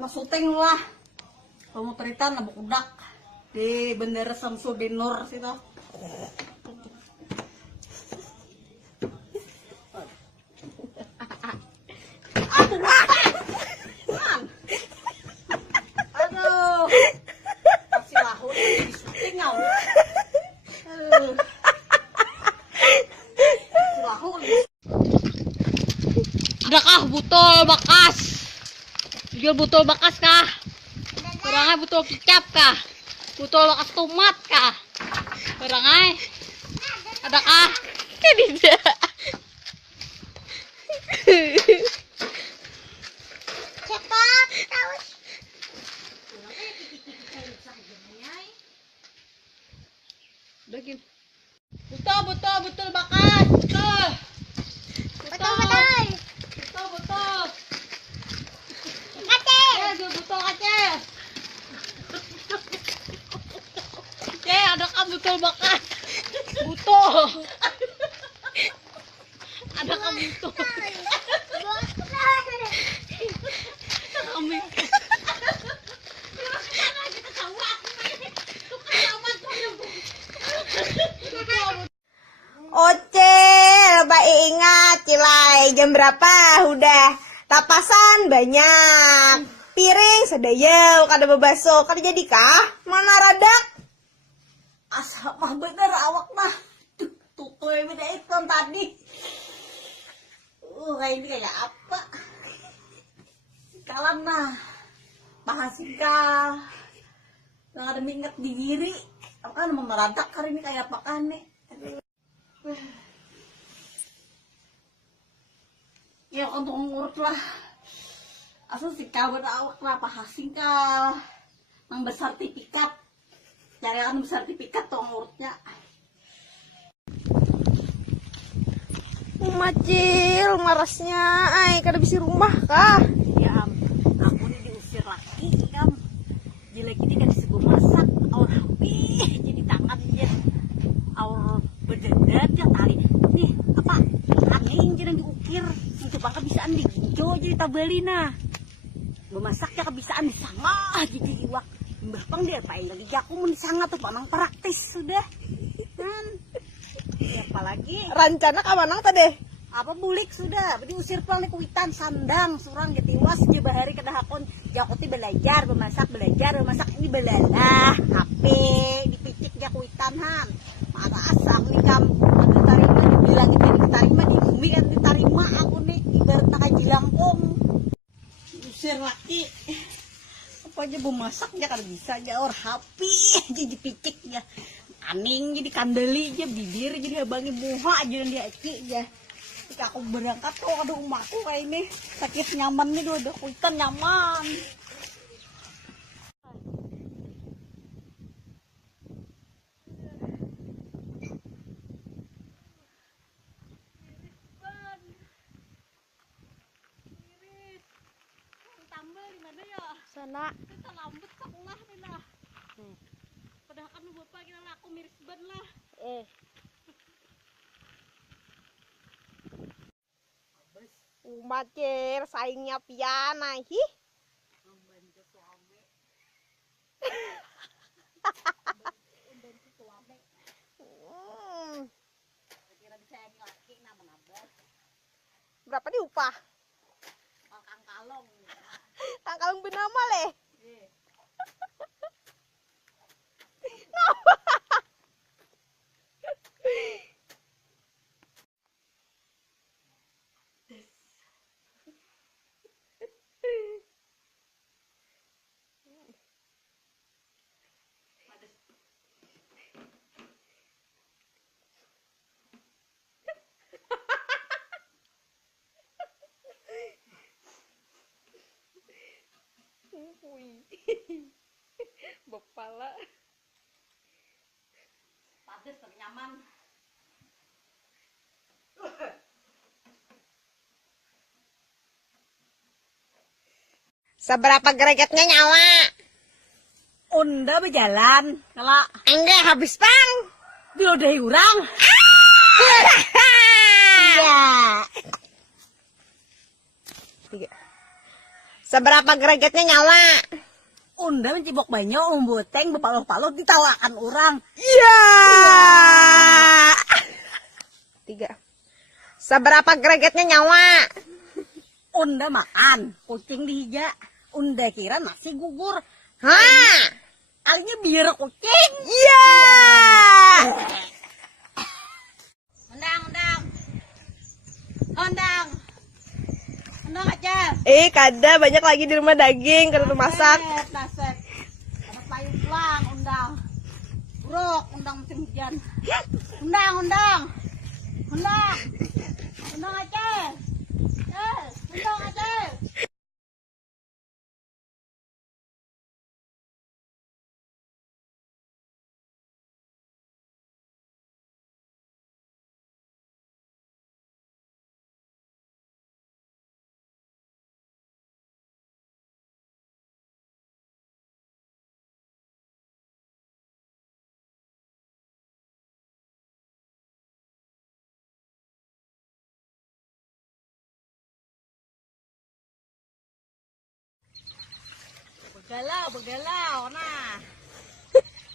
Masuting lah. Pemutaritan na bukudak di Bandara Samsudin Nur situ. Aduh. Kasih lahu di syuting ngau. Adakah botol bekas? Jual botol bekas kah? Barangnya botol kicap kah? Botol bekas tomat kah? Barangnya adakah? Tidak. Cepat, tahu. Udah gini. Botol bekas. Botol. Betul. Botol. Kate. Ya, jual botol aja. Adakah botol bekas? Botol. Adakah botol? Kami. Oce, baik ingat Cilai, jam berapa? Udah tapasan banyak, piring sedaya, kada bebaso, kada jadi kah? Mana radak? Asa mah bener awak mah. Tutoy beda ikon tadi. Kayak ini kayak apa? Kalam nah. Bahasika. Nggak ada mingat di diri. Apa kan mau meradak hari ini kayak apa kan nih? Ya untuk ngurut lah. Asal si kawan awak kenapa hasingka nang bersertifikat. Cari kan bersertifikat tuh ngurutnya. Macil, marasnya, ay, kada bisa rumah kah? Ya aku ini diusir lagi kam. Jelek ini kan disebut masak. Aur habis jadi tangan aja. Aur berdedet ya tali. Nih apa? Angin jangan diukir. Itu bakal bisaan dijo jadi tabelina. Memasak ya kebisaan disangah jadi iwak. Berpang dia paling lagi aku mau disangah tuh pamang praktis sudah. Kan. Ya, apalagi Rencana ka manang tadi? apa bulik sudah diusir pulang di kuitan sandang surang jatiwas di bahari kedahakon jakuti belajar bemasak ini belalah HP dipicik dia kuitan han marah asam nih kam diterima dibilang jadi diterima di bumi kan diterima aku nih ibarat kaji langkung usir laki apa aja bemasak ya kan bisa aja or HP jadi picik ya aning jadi kandeli aja bibir jadi abangi muha aja dia eki aja ketika aku berangkat tuh ada rumahku kayak ini sakit nyaman nih udah kuitan nyaman tambah di mana ya Sana. kita lambut sekolah nih lah padahal kan bapak kita laku miris ban lah Macil, saingnya piana, hi. membantu suami kira disayangi laki nah menabrak Berapa diupah? kang kalong Tangkalung benama leh. Bepala. padas tapi nyaman Seberapa gregetnya nyawa? Unda berjalan kalau Enggak habis pang. dilodahi urang Iya. Seberapa gregetnya nyawa? Unda mencibok banyak umbuteng bepaloh-paloh ditawakan orang. Iya. 3. Seberapa gregetnya nyawa? Unda makan kucing dihija. Unda kira nasi gugur. Hah? Kalinya biar kucing. Iya. Undang aja. Kada banyak lagi di rumah daging kada masak. Nasib. Ada payung pulang, undang. Buruk, undang musim hujan. Undang. Undang aja. Undang aja. Begalau, nah.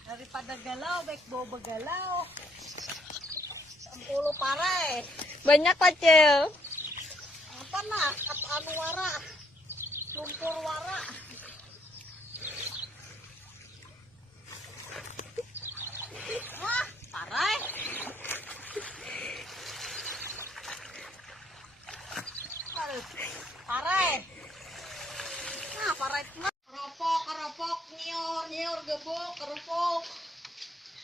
Daripada galau, baik bawa begalau. 10 parai. Banyak kecil. Apa nah? Anu wara. Lumpur wara. Wah, parai. Aduh, parai. Nah, parai itu keropok, nyiur, gebuk,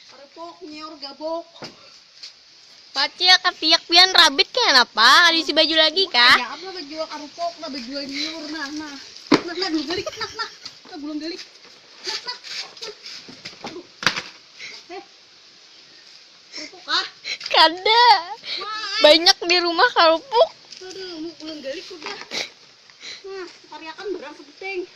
kerupuk, nyiur, gebuk. Pacil kepiak pian rabit kan apa? Ada isi baju lagi kah? Ya, apa baju kerupuk, nah baju nyiur, nah, belum gelik, nah, belum gelik, nah, aduh, kerupuk ah, Kada. Banyak di rumah kerupuk. aduh, belum gelik udah, nah, karyakan berang sepenting.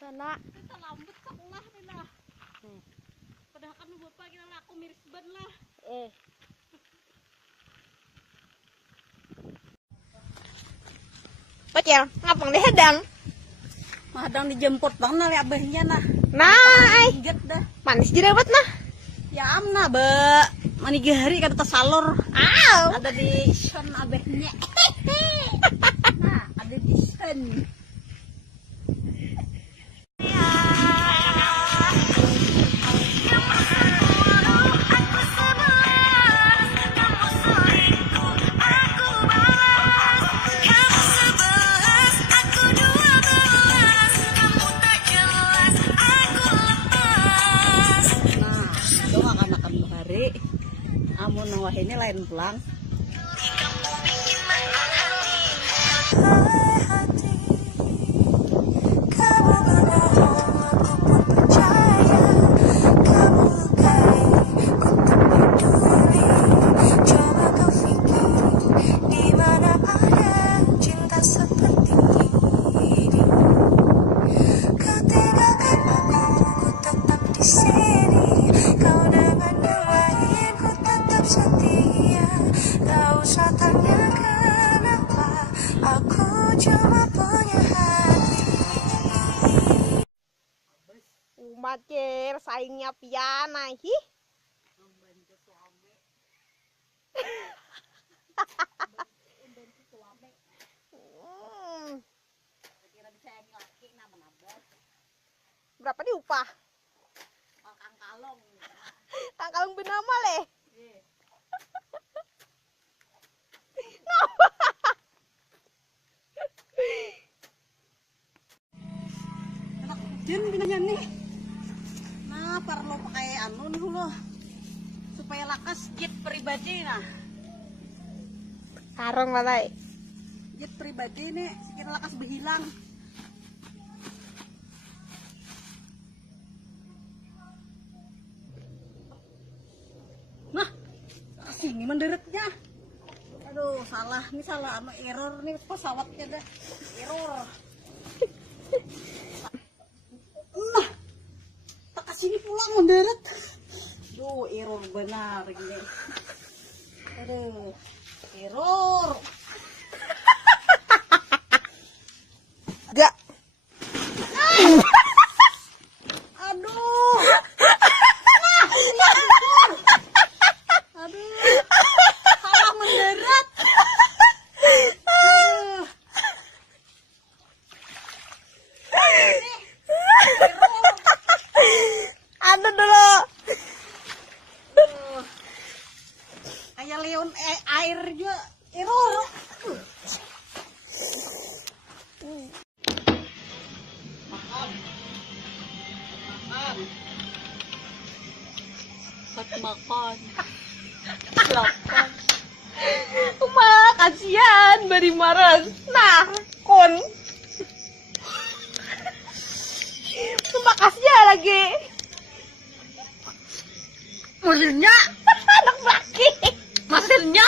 Sana. Kita lambut sekolah nih lah. Padahal kan bapak kita laku miris ban lah. Pacil, ngapang dihadang? Madang dijemput bang nali abahnya nah. Nah, Inget dah. manis jerawat nah. Ya amna be. Manigari kada tersalur. Ada di son abahnya. Nah, ada di son. Amun wah ini lain pulang. Pacil, saingnya pian nah. Berapa diupah? Kang kalong. Kang kalong benama leh. Din binanya nih. Nah, perlu pakai anu nih loh. Supaya lakas jet pribadi nah. Karong malai. Jet pribadi nih sekira lakas berhilang. Nah, sini menderetnya. Aduh, salah. Ini salah anu error nih pesawatnya dah. Error. pulang mendarat. Duh, error benar gini. Aduh, error. Gak. Aduh. Aduh. Salah mendarat. Aduh. Ada dulu. Kayak leon air juga error. Makan. Lapar. Kasihan bari marah. Nah, kon. Makasih ya lagi. Maksudnya Anak laki. maksudnya